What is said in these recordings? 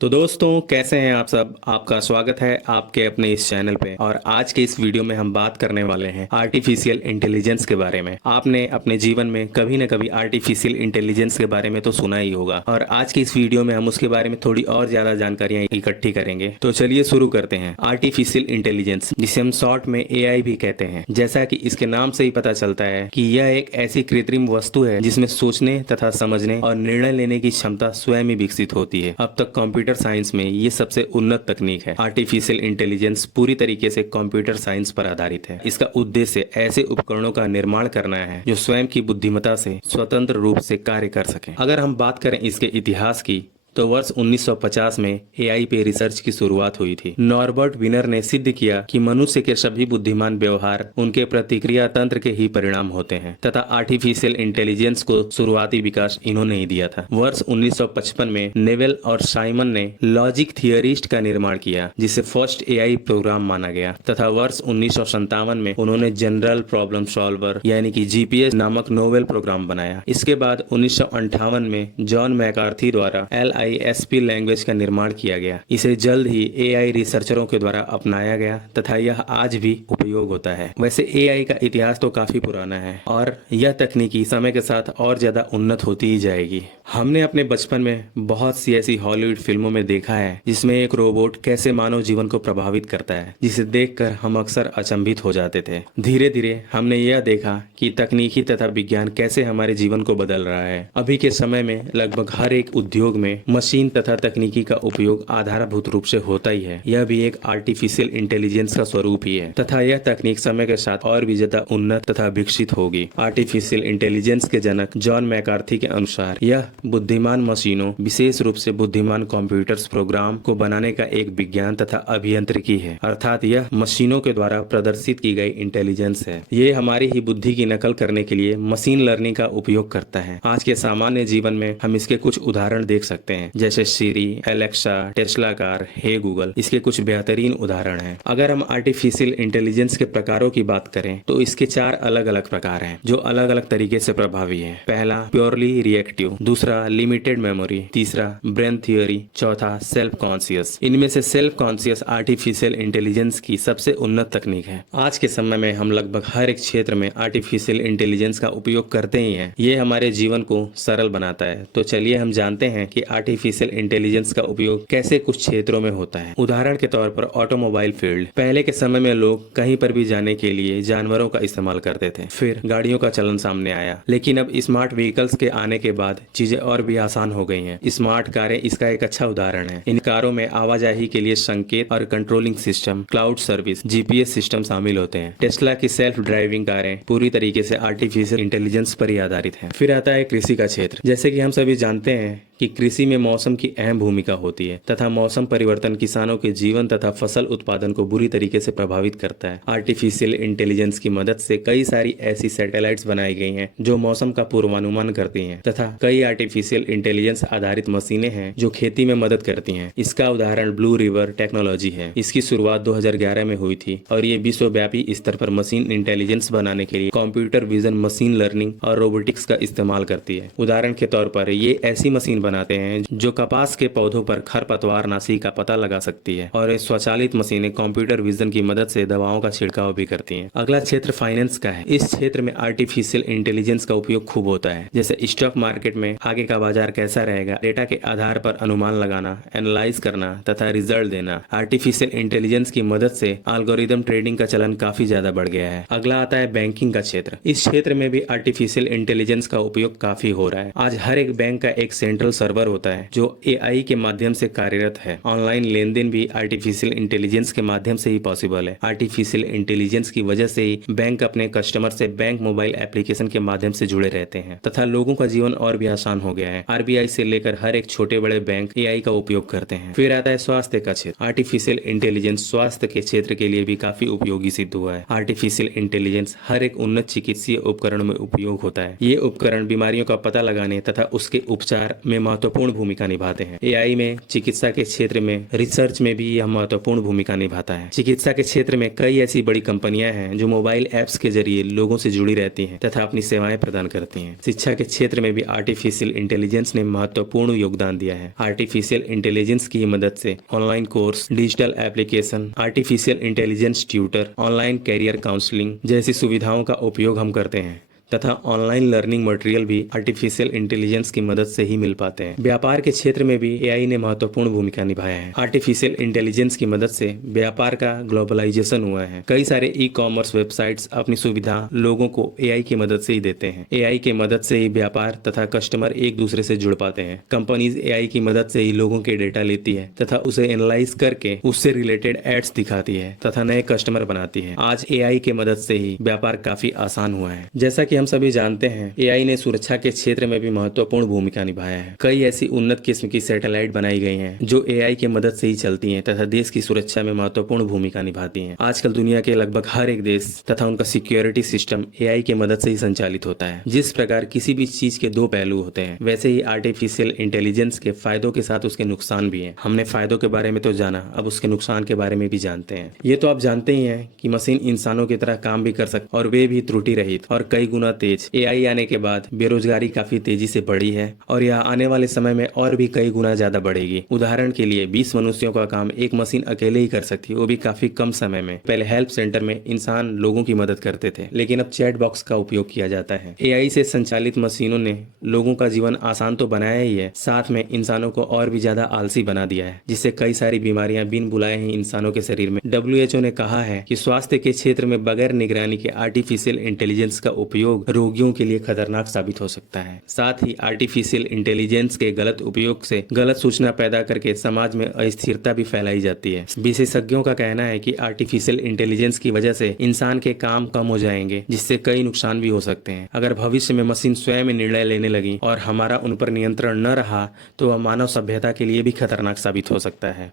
तो दोस्तों, कैसे हैं आप सब। आपका स्वागत है आपके अपने इस चैनल पे। और आज के इस वीडियो में हम बात करने वाले हैं आर्टिफिशियल इंटेलिजेंस के बारे में। आपने अपने जीवन में कभी न कभी आर्टिफिशियल इंटेलिजेंस के बारे में तो सुना ही होगा, और आज की इस वीडियो में हम उसके बारे में थोड़ी और ज्यादा जानकारियां इकट्ठी करेंगे। तो चलिए शुरू करते हैं। आर्टिफिशियल इंटेलिजेंस, जिसे हम शॉर्ट में AI भी कहते हैं, जैसा कि इसके नाम से ही पता चलता है कि यह एक ऐसी कृत्रिम वस्तु है जिसमें सोचने तथा समझने और निर्णय लेने की क्षमता स्वयं ही विकसित होती है। अब तक कंप्यूटर साइंस में ये सबसे उन्नत तकनीक है। आर्टिफिशियल इंटेलिजेंस पूरी तरीके से कंप्यूटर साइंस पर आधारित है। इसका उद्देश्य ऐसे उपकरणों का निर्माण करना है जो स्वयं की बुद्धिमत्ता से स्वतंत्र रूप से कार्य कर सकें। अगर हम बात करें इसके इतिहास की, तो वर्ष 1950 में AI पे रिसर्च की शुरुआत हुई थी। नॉर्बर्ट विनर ने सिद्ध किया कि मनुष्य के सभी बुद्धिमान व्यवहार उनके प्रतिक्रिया तंत्र के ही परिणाम होते हैं, तथा आर्टिफिशियल इंटेलिजेंस को शुरुआती विकास इन्होंने ही दिया था। वर्ष 1955 में नेवेल और साइमन ने लॉजिक थियरिस्ट का निर्माण किया, जिसे फर्स्ट AI प्रोग्राम माना गया, तथा वर्ष 1957 में उन्होंने जनरल प्रॉब्लम सॉल्वर यानी कि GPS नामक नोवेल प्रोग्राम बनाया। इसके बाद 1958 में जॉन मैकार्थी द्वारा LISP लैंग्वेज का निर्माण किया गया। इसे जल्द ही AI रिसर्चरों के द्वारा अपनाया गया तथा यह आज भी उपयोग होता है। वैसे AI का इतिहास तो काफी पुराना है और यह तकनीकी समय के साथ और ज्यादा उन्नत होती ही जाएगी। हमने अपने बचपन में बहुत सी ऐसी हॉलीवुड फिल्मों में देखा है जिसमें एक रोबोट कैसे मानव जीवन को प्रभावित करता है, जिसे देखकर हम अक्सर अचंभित हो जाते थे। धीरे धीरे हमने यह देखा कि तकनीकी तथा विज्ञान कैसे हमारे जीवन को बदल रहा है। अभी के समय में लगभग हर एक उद्योग में मशीन तथा तकनीकी का उपयोग आधारभूत रूप से होता ही है। यह भी एक आर्टिफिशियल इंटेलिजेंस का स्वरूप ही है, तथा यह तकनीक समय के साथ और भी ज्यादा उन्नत तथा विकसित होगी। आर्टिफिशियल इंटेलिजेंस के जनक जॉन मैकार्थी के अनुसार यह बुद्धिमान मशीनों, विशेष रूप से बुद्धिमान कंप्यूटर्स प्रोग्राम को बनाने का एक विज्ञान तथा अभियांत्रिकी है, अर्थात यह मशीनों के द्वारा प्रदर्शित की गई इंटेलिजेंस है। ये हमारी ही बुद्धि की नकल करने के लिए मशीन लर्निंग का उपयोग करता है। आज के सामान्य जीवन में हम इसके कुछ उदाहरण देख सकते हैं, जैसे सीरी, एलेक्सा, टेस्ला कार, हे गूगल, इसके कुछ बेहतरीन उदाहरण हैं। अगर हम आर्टिफिशियल इंटेलिजेंस के प्रकारों की बात करें तो इसके 4 अलग अलग प्रकार हैं जो अलग अलग तरीके से प्रभावी हैं। पहला प्योरली रिएक्टिव, दूसरा लिमिटेड मेमोरी, तीसरा ब्रेन थियोरी, चौथा सेल्फ कॉन्शियस। इनमें से सेल्फ कॉन्शियस आर्टिफिशियल इंटेलिजेंस की सबसे उन्नत तकनीक है। आज के समय में हम लगभग हर एक क्षेत्र में आर्टिफिशियल इंटेलिजेंस का उपयोग करते ही हैं। ये हमारे जीवन को सरल बनाता है। तो चलिए हम जानते हैं कि आर्टिफिशियल इंटेलिजेंस का उपयोग कैसे कुछ क्षेत्रों में होता है। उदाहरण के तौर पर ऑटोमोबाइल फील्ड। पहले के समय में लोग कहीं पर भी जाने के लिए जानवरों का इस्तेमाल करते थे, फिर गाड़ियों का चलन सामने आया, लेकिन अब स्मार्ट व्हीकल्स के आने के बाद चीजें और भी आसान हो गई हैं। स्मार्ट कारें इसका एक अच्छा उदाहरण है। इन कारों में आवाजाही के लिए संकेत और controlling system, cloud service, GPS system शामिल होते हैं। टेस्ला की सेल्फ ड्राइविंग कारें पूरी तरीके से आर्टिफिशियल इंटेलिजेंस पर ही आधारित है। फिर आता है कृषि का क्षेत्र। जैसे कि हम सभी जानते हैं कि कृषि में मौसम की अहम भूमिका होती है, तथा मौसम परिवर्तन किसानों के जीवन तथा फसल उत्पादन को बुरी तरीके से प्रभावित करता है। आर्टिफिशियल इंटेलिजेंस की मदद से कई सारी ऐसी सैटेलाइट्स बनाई गई हैं जो मौसम का पूर्वानुमान करती हैं, तथा कई आर्टिफिशियल इंटेलिजेंस आधारित मशीनें हैं जो खेती में मदद करती हैं। इसका उदाहरण ब्लू रिवर टेक्नोलॉजी है। इसकी शुरुआत 2011 में हुई थी और ये विश्वव्यापी स्तर पर मशीन इंटेलिजेंस बनाने के लिए कंप्यूटर विजन, मशीन लर्निंग और रोबोटिक्स का इस्तेमाल करती है। उदाहरण के तौर पर ये ऐसी मशीन बनाते हैं जो कपास के पौधों पर खरपतवार नाशी का पता लगा सकती है, और ये स्वचालित मशीनें कंप्यूटर विजन की मदद से दवाओं का छिड़काव भी करती हैं। अगला क्षेत्र फाइनेंस का है। इस क्षेत्र में आर्टिफिशियल इंटेलिजेंस का उपयोग खूब होता है, जैसे स्टॉक मार्केट में आगे का बाजार कैसा रहेगा, डेटा के आधार पर अनुमान लगाना, एनालाइज करना तथा रिजल्ट देना। आर्टिफिशियल इंटेलिजेंस की मदद से एल्गोरिदम ट्रेडिंग का चलन काफी ज्यादा बढ़ गया है। अगला आता है बैंकिंग का क्षेत्र। इस क्षेत्र में भी आर्टिफिशियल इंटेलिजेंस का उपयोग काफी हो रहा है। आज हर एक बैंक का एक सेंट्रल सर्वर होता है जो AI के माध्यम से कार्यरत है। ऑनलाइन लेनदेन भी आर्टिफिशियल इंटेलिजेंस के माध्यम से ही पॉसिबल है। आर्टिफिशियल इंटेलिजेंस की वजह से ही बैंक अपने कस्टमर से बैंक मोबाइल एप्लीकेशन के माध्यम से जुड़े रहते हैं, तथा लोगों का जीवन और भी आसान हो गया है। RBI से लेकर हर एक छोटे बड़े बैंक AI का उपयोग करते हैं। फिर आता है स्वास्थ्य का क्षेत्र। आर्टिफिशियल इंटेलिजेंस स्वास्थ्य के क्षेत्र के लिए भी काफी उपयोगी सिद्ध हुआ है। आर्टिफिशियल इंटेलिजेंस हर एक उन्नत चिकित्सीय उपकरण में उपयोग होता है। ये उपकरण बीमारियों का पता लगाने तथा उसके उपचार में महत्वपूर्ण भूमिका निभाते हैं। एआई में चिकित्सा के क्षेत्र में रिसर्च में भी यह महत्वपूर्ण भूमिका निभाता है। चिकित्सा के क्षेत्र में कई ऐसी बड़ी कंपनियां हैं जो मोबाइल ऐप्स के जरिए लोगों से जुड़ी रहती हैं तथा अपनी सेवाएं प्रदान करती हैं। शिक्षा के क्षेत्र में भी आर्टिफिशियल इंटेलिजेंस ने महत्वपूर्ण योगदान दिया है। आर्टिफिशियल इंटेलिजेंस की मदद से online course, digital application, artificial intelligence tutor, online career counselling जैसी सुविधाओं का उपयोग हम करते हैं तथा ऑनलाइन लर्निंग मटेरियल भी आर्टिफिशियल इंटेलिजेंस की मदद से ही मिल पाते हैं। व्यापार के क्षेत्र में भी एआई ने महत्वपूर्ण भूमिका निभाया है। आर्टिफिशियल इंटेलिजेंस की मदद से व्यापार का ग्लोबलाइजेशन हुआ है। कई सारे ई कॉमर्स वेबसाइट्स अपनी सुविधा लोगों को एआई की मदद से ही देते हैं। एआई की मदद से ही व्यापार तथा कस्टमर एक दूसरे से जुड़ पाते हैं। कंपनीज एआई की मदद से ही लोगों के डेटा लेती है तथा उसे एनालाइज करके उससे रिलेटेड एड्स दिखाती है तथा नए कस्टमर बनाती है। आज एआई की मदद से ही व्यापार काफी आसान हुआ है। जैसा कि हम सभी जानते हैं, एआई ने सुरक्षा के क्षेत्र में भी महत्वपूर्ण भूमिका निभाया है। कई ऐसी उन्नत किस्म की सैटेलाइट बनाई गई हैं जो एआई की मदद से ही चलती हैं तथा देश की सुरक्षा में महत्वपूर्ण भूमिका निभाती हैं। आजकल दुनिया के लगभग हर एक देश तथा उनका सिक्योरिटी सिस्टम एआई की मदद से ही संचालित होता है। जिस प्रकार किसी भी चीज के दो पहलू होते हैं, वैसे ही आर्टिफिशियल इंटेलिजेंस के फायदों के साथ उसके नुकसान भी हैं। हमने फायदों के बारे में तो जाना, अब उसके नुकसान के बारे में भी जानते हैं। ये तो आप जानते ही हैं कि मशीन इंसानों की तरह काम भी कर सकती और वे भी त्रुटि रहित और कई गुना तेज। एआई आने के बाद बेरोजगारी काफी तेजी से बढ़ी है और यह आने वाले समय में और भी कई गुना ज्यादा बढ़ेगी। उदाहरण के लिए 20 मनुष्यों का काम एक मशीन अकेले ही कर सकती है, वो भी काफी कम समय में। पहले हेल्प सेंटर में इंसान लोगों की मदद करते थे, लेकिन अब चैट बॉक्स का उपयोग किया जाता है। एआई से संचालित मशीनों ने लोगों का जीवन आसान तो बनाया ही है, साथ में इंसानों को और भी ज्यादा आलसी बना दिया है, जिससे कई सारी बीमारियां बिन बुलाए ही इंसानों के शरीर में। WHO ने कहा है कि स्वास्थ्य के क्षेत्र में बगैर निगरानी के आर्टिफिशियल इंटेलिजेंस का उपयोग रोगियों के लिए खतरनाक साबित हो सकता है। साथ ही आर्टिफिशियल इंटेलिजेंस के गलत उपयोग से गलत सूचना पैदा करके समाज में अस्थिरता भी फैलाई जाती है। विशेषज्ञों का कहना है कि आर्टिफिशियल इंटेलिजेंस की वजह से इंसान के काम कम हो जाएंगे, जिससे कई नुकसान भी हो सकते हैं। अगर भविष्य में मशीन स्वयं निर्णय लेने लगी और हमारा उन पर नियंत्रण न रहा तो वह मानव सभ्यता के लिए भी खतरनाक साबित हो सकता है।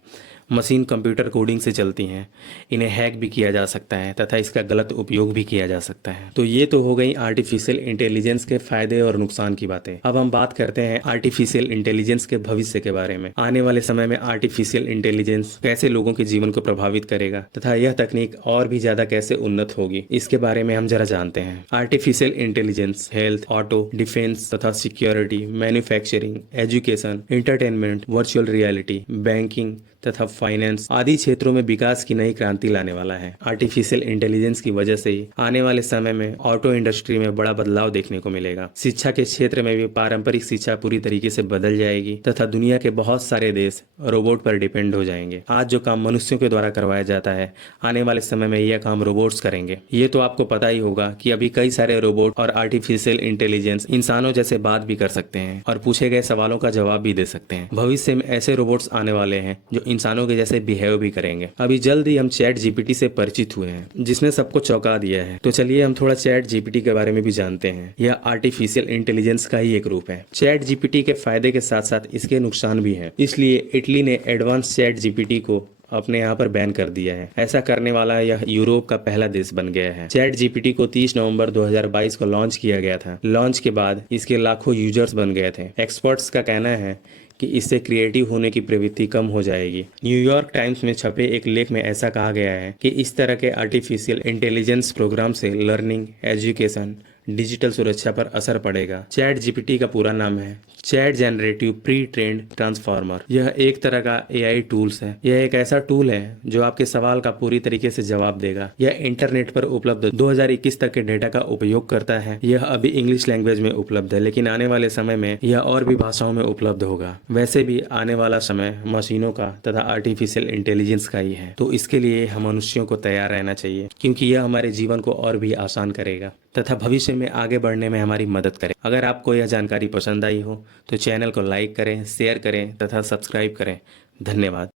मशीन कंप्यूटर कोडिंग से चलती हैं, इन्हें हैक भी किया जा सकता है तथा इसका गलत उपयोग भी किया जा सकता है। तो ये तो हो गई आर्टिफिशियल इंटेलिजेंस के फायदे और नुकसान की बातें। अब हम बात करते हैं आर्टिफिशियल इंटेलिजेंस के भविष्य के बारे में। आने वाले समय में आर्टिफिशियल इंटेलिजेंस कैसे लोगों के जीवन को प्रभावित करेगा तथा यह तकनीक और भी ज्यादा कैसे उन्नत होगी, इसके बारे में हम जरा जानते हैं। Artificial intelligence health, auto, defence तथा security, manufacturing, education, entertainment, virtual reality, banking तथा फाइनेंस आदि क्षेत्रों में विकास की नई क्रांति लाने वाला है। आर्टिफिशियल इंटेलिजेंस की वजह से ही आने वाले समय में ऑटो इंडस्ट्री में बड़ा बदलाव देखने को मिलेगा। शिक्षा के क्षेत्र में भी पारंपरिक शिक्षा पूरी तरीके से बदल जाएगी तथा दुनिया के बहुत सारे देश रोबोट पर डिपेंड हो जाएंगे। आज जो काम मनुष्यों के द्वारा करवाया जाता है, आने वाले समय में यह काम रोबोट्स करेंगे। ये तो आपको पता ही होगा कि अभी कई सारे रोबोट और आर्टिफिशियल इंटेलिजेंस इंसानों जैसे बात भी कर सकते हैं और पूछे गए सवालों का जवाब भी दे सकते हैं। भविष्य में ऐसे रोबोट्स आने वाले हैं जो इंसानों के जैसे बिहेव भी करेंगे। अभी जल्द ही हम चैट जीपीटी से परिचित हुए हैं, जिसने सबको चौंका दिया है। तो चलिए हम थोड़ा चैट जीपीटी के बारे में भी जानते हैं। यह आर्टिफिशियल इंटेलिजेंस का ही एक रूप है। चैट जीपीटी के फायदे के साथ साथ इसके नुकसान भी हैं। इसलिए इटली ने एडवांस चैट जीपीटी को अपने यहाँ पर बैन कर दिया है। ऐसा करने वाला यह यूरोप का पहला देश बन गया है। चैट जीपीटी को 30 नवंबर 2022 को लॉन्च किया गया था। लॉन्च के बाद इसके लाखों यूजर्स बन गए थे। एक्सपर्ट्स का कहना है कि इससे क्रिएटिव होने की प्रवृत्ति कम हो जाएगी। न्यूयॉर्क टाइम्स में छपे एक लेख में ऐसा कहा गया है कि इस तरह के आर्टिफिशियल इंटेलिजेंस प्रोग्राम से लर्निंग, एजुकेशन, डिजिटल सुरक्षा पर असर पड़ेगा। चैट जीपीटी का पूरा नाम है chat generative pre trend transformer. यह एक तरह का एआई टूल्स है। यह एक ऐसा टूल है जो आपके सवाल का पूरी तरीके से जवाब देगा। यह इंटरनेट पर उपलब्ध 2021 तक के डेटा का उपयोग करता है। यह अभी इंग्लिश लैंग्वेज में उपलब्ध है, लेकिन आने वाले समय में यह और भी भाषाओं में उपलब्ध होगा। वैसे भी आने वाला समय मशीनों का तथा आर्टिफिशियल इंटेलिजेंस का ही है, तो इसके लिए हम मनुष्यों को तैयार रहना चाहिए, क्योंकि यह हमारे जीवन को और भी आसान करेगा तथा भविष्य में आगे बढ़ने में हमारी मदद करें। अगर आपको यह जानकारी पसंद आई हो तो चैनल को लाइक करें, शेयर करें तथा सब्सक्राइब करें। धन्यवाद।